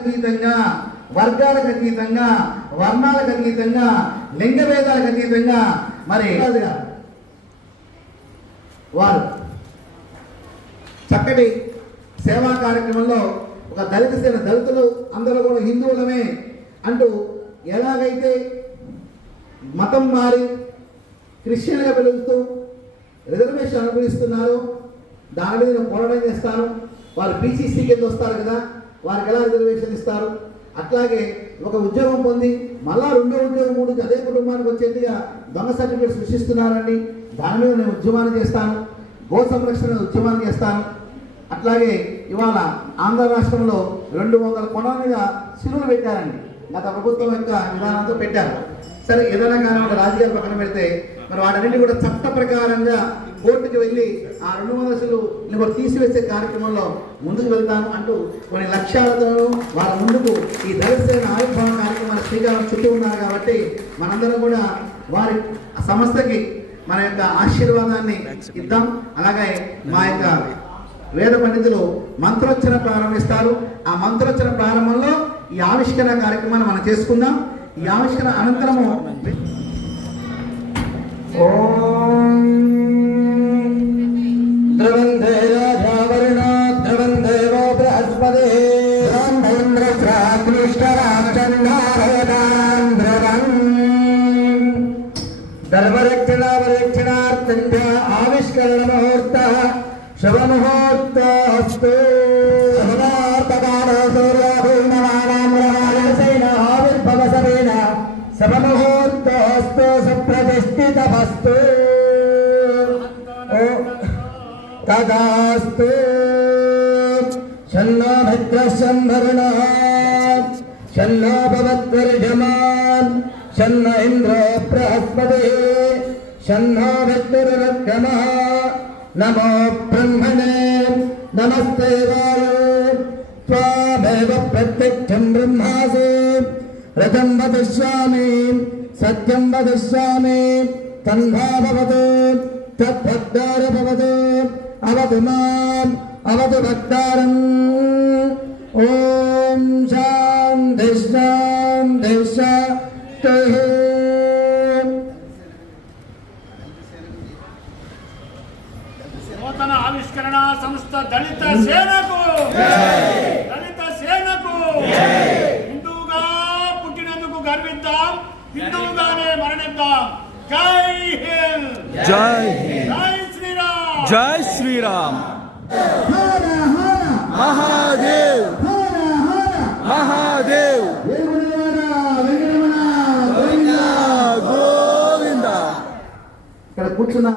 అతీతంగా, వర్గాలకు అతీతంగా, వర్ణాలకు అతీతంగా, లింగ భేదాలకు అతీతంగా మరి వారు చక్కటి సేవా కార్యక్రమంలో ఒక దళితులు అందరూ కూడా హిందువులమే అంటూ ఎలాగైతే మతం మారి క్రిస్టియన్గా పిలుస్తూ రిజర్వేషన్ అనుభవిస్తున్నారు, దాని మీద నేను పోరాటం చేస్తాను. వారు బీసీసీ కింద వస్తారు కదా, వారికి ఎలా రిజర్వేషన్ ఇస్తారు, అట్లాగే ఒక ఉద్యోగం పొంది మళ్ళా రెండో ఉద్యోగం మూడు అదే కుటుంబానికి వచ్చేట్టుగా దొంగ సర్టిఫికేట్ సృష్టిస్తున్నారండి. దాని మీద నేను ఉద్యమాన్ని చేస్తాను, గో సంరక్షణ ఉద్యమాన్ని చేస్తాను. అట్లాగే ఇవాళ ఆంధ్ర రాష్ట్రంలో 200 కొనాల మీద శిలువలు పెట్టారండి. గత ప్రభుత్వం యొక్క విధానంతో పెట్టారు. సరే, ఏదైనా కానీ ఒక రాజకీయాలు పక్కన పెడితే మరి వాటన్నింటి కూడా చట్ట ప్రకారంగా కోర్టుకు వెళ్ళి ఆ 200 శిలువలు కూడా తీసివేసే కార్యక్రమంలో ముందుకు వెళ్తాను అంటూ కొన్ని లక్ష్యాలతో వాళ్ళ ముందుకు ఈ దళిత ఆవిర్భావ కార్యక్రమాన్ని శ్రీకారం చుట్టూ ఉన్నారు. కాబట్టి మనందరం కూడా వారి సంస్థకి మన యొక్క ఆశీర్వాదాన్ని ఇద్దాం. అలాగే మా యొక్క వేద పండితులు మంత్రోచ్చరణ ప్రారంభిస్తారు. ఆ మంత్రోచ్చరణ ప్రారంభంలో ఈ ఆవిష్కరణ కార్యక్రమాన్ని మనం చేసుకుందాం. ఈ ఆవిష్కరణ అనంతరము ఆవిష్కరణ ముహూర్త శుభ ముహూర్తస్తు ఆవిర్భవసవేన శుభ ముహూర్తస్తు సుప్రతిష్ఠితమస్తు తదాస్తు. షన్నో మిత్రశంభరుణో షన్నో భవద్వర్జమాన్ షన్న ఇంద్రో బృహస్పతిః షన్నో విద్యుర్విక్రమః. నమో బ్రహ్మణే నమస్తే వాయో త్వామేవ ప్రత్యక్షం బ్రహ్మాసి రథం వదిష్యామి సత్యం వదిష్యామి తన్వా భవతు తద్భక్తార భవతు అవతు మాం అవతు భక్తారం. ఓం శాంతి శాంతి శాంతిః. నూతన ఆవిష్కరణ సంస్థ దళిత సేనకు, దళిత సేనకు. హిందువుగా పుట్టినందుకు గర్విద్దాం, హిందువుగానే మరణిద్దాం. జై హింద్, జై జై శ్రీరామ్, జై శ్రీరామ్. హర హర మహాదేవ్, హర హర మహాదేవ్. వెంకటరమణ గోవింద. ఇక్కడ కూర్చున్న